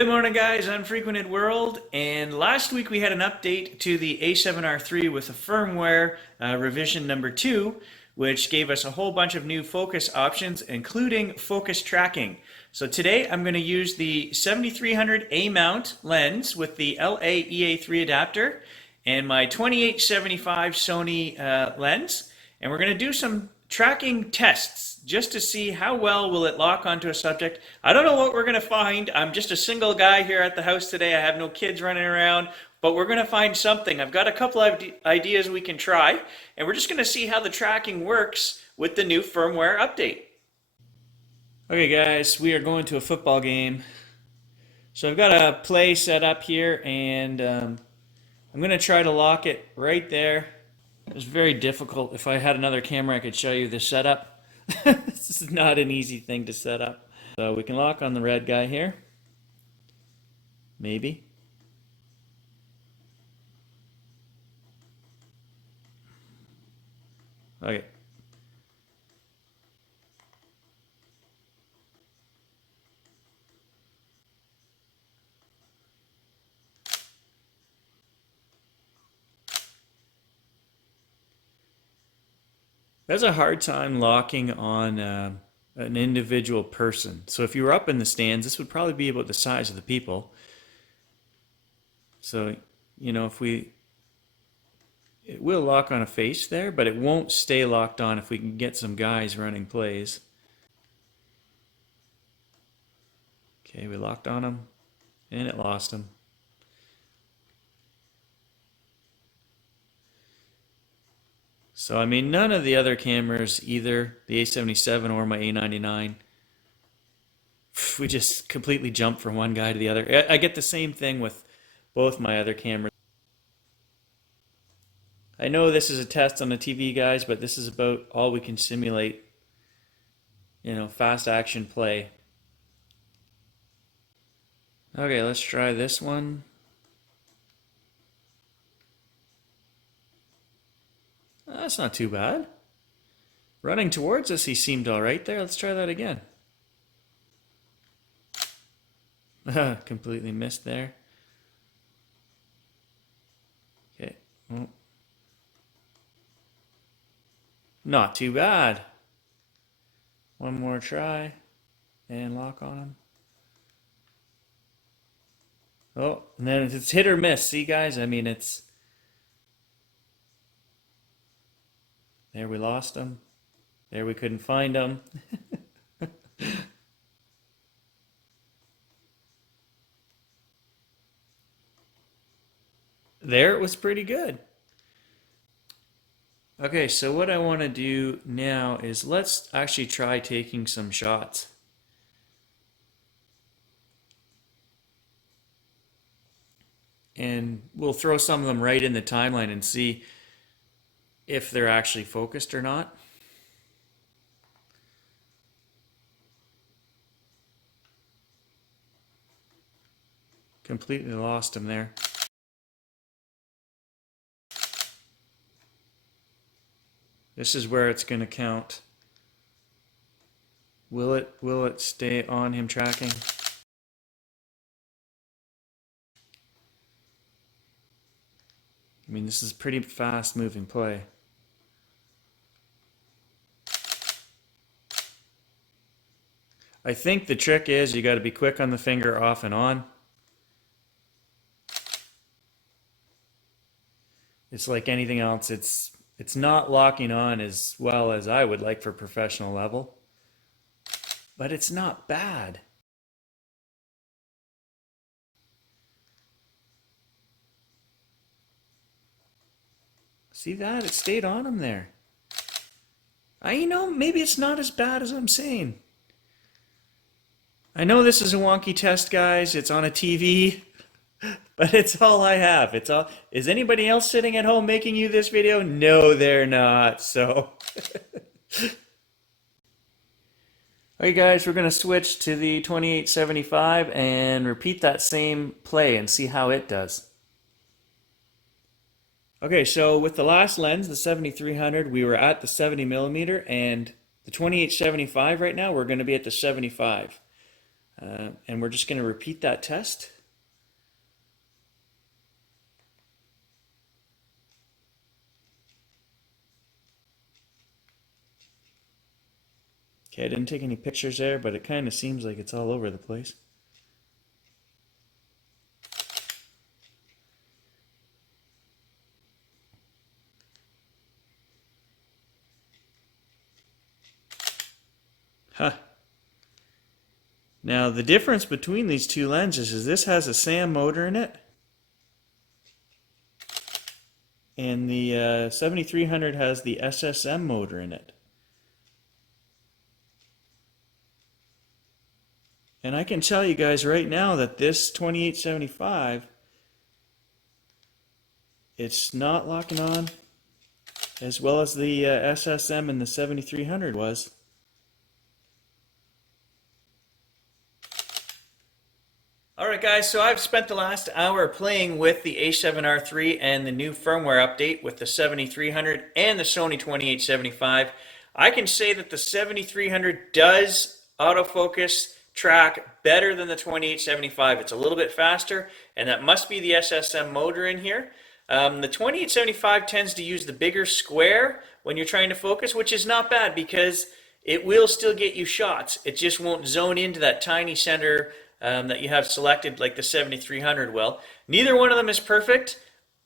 Good morning, guys. Unfrequented World. And last week we had an update to the A7R3 with a firmware revision number 2, which gave us a whole bunch of new focus options, including focus tracking. So today I'm going to use the 7300 A mount lens with the LA EA3 adapter and my 2875 Sony lens, and we're going to do some tracking tests just to see how well will it lock onto a subject. I don't know what we're going to find. I'm just a single guy here at the house today. I have no kids running around, but we're going to find something. I've got a couple of ideas we can try, and we're just going to see how the tracking works with the new firmware update. Okay, guys, we are going to a football game. So I've got a play set up here, and I'm going to try to lock it right there. It's very difficult. If I had another camera, I could show you the setup. This is not an easy thing to set up. So we can lock on the red guy here. Maybe. Okay. That's a hard time locking on an individual person. So if you were up in the stands, this would probably be about the size of the people. So, if it will lock on a face there, but it won't stay locked on if we can get some guys running plays. Okay, we locked on him, and it lost him. So, none of the other cameras, either the A77 or my A99, we just completely jump from one guy to the other. I get the same thing with both my other cameras. I know this is a test on the TV, guys, but this is about all we can simulate, fast action play. Okay, let's try this one. That's not too bad. Running towards us, he seemed all right there. Let's try that again. Completely missed there. Okay. Oh. Not too bad. One more try and lock on him. Oh, and then it's hit or miss. See, guys? It's... There we lost him. There we couldn't find him. There it was pretty good. Okay, so what I want to do now is let's actually try taking some shots. And we'll throw some of them right in the timeline and see if they're actually focused or not. Completely lost him there. This is where it's going to count. Will it stay on him tracking? This is pretty fast moving play. I think the trick is you got to be quick on the finger off and on. It's like anything else. It's not locking on as well as I would like for professional level, but it's not bad. See that? It stayed on him there. Maybe it's not as bad as I'm saying. I know this is a wonky test, guys. It's on a TV, but it's all I have. It's all. Is anybody else sitting at home making you this video? No, they're not. So, okay, guys, we're gonna switch to the 2875 and repeat that same play and see how it does. Okay, so with the last lens, the 7300, we were at the 70mm, and the 2875 right now, we're going to be at the 75. And we're just going to repeat that test. Okay, I didn't take any pictures there, but it kind of seems like it's all over the place. Huh. Now the difference between these two lenses is this has a SAM motor in it, and the 7300 has the SSM motor in it. And I can tell you guys right now that this 2875, it's not locking on as well as the SSM and the 7300 was. Alright guys, so I've spent the last hour playing with the A7R3 and the new firmware update with the 7300 and the Sony 2875. I can say that the 7300 does autofocus track better than the 2875. It's a little bit faster, and that must be the SSM motor in here. The 2875 tends to use the bigger square when you're trying to focus, which is not bad because it will still get you shots. It just won't zone into that tiny center that you have selected like the 7300 will. Neither one of them is perfect.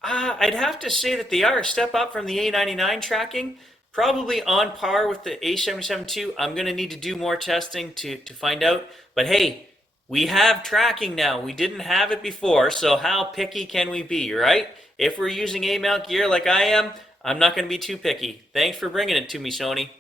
I'd have to say that they are a step up from the A99 tracking, probably on par with the A77 II. I'm going to need to do more testing to find out. But hey, we have tracking now. We didn't have it before, so how picky can we be, right? If we're using A-mount gear like I am, I'm not going to be too picky. Thanks for bringing it to me, Sony.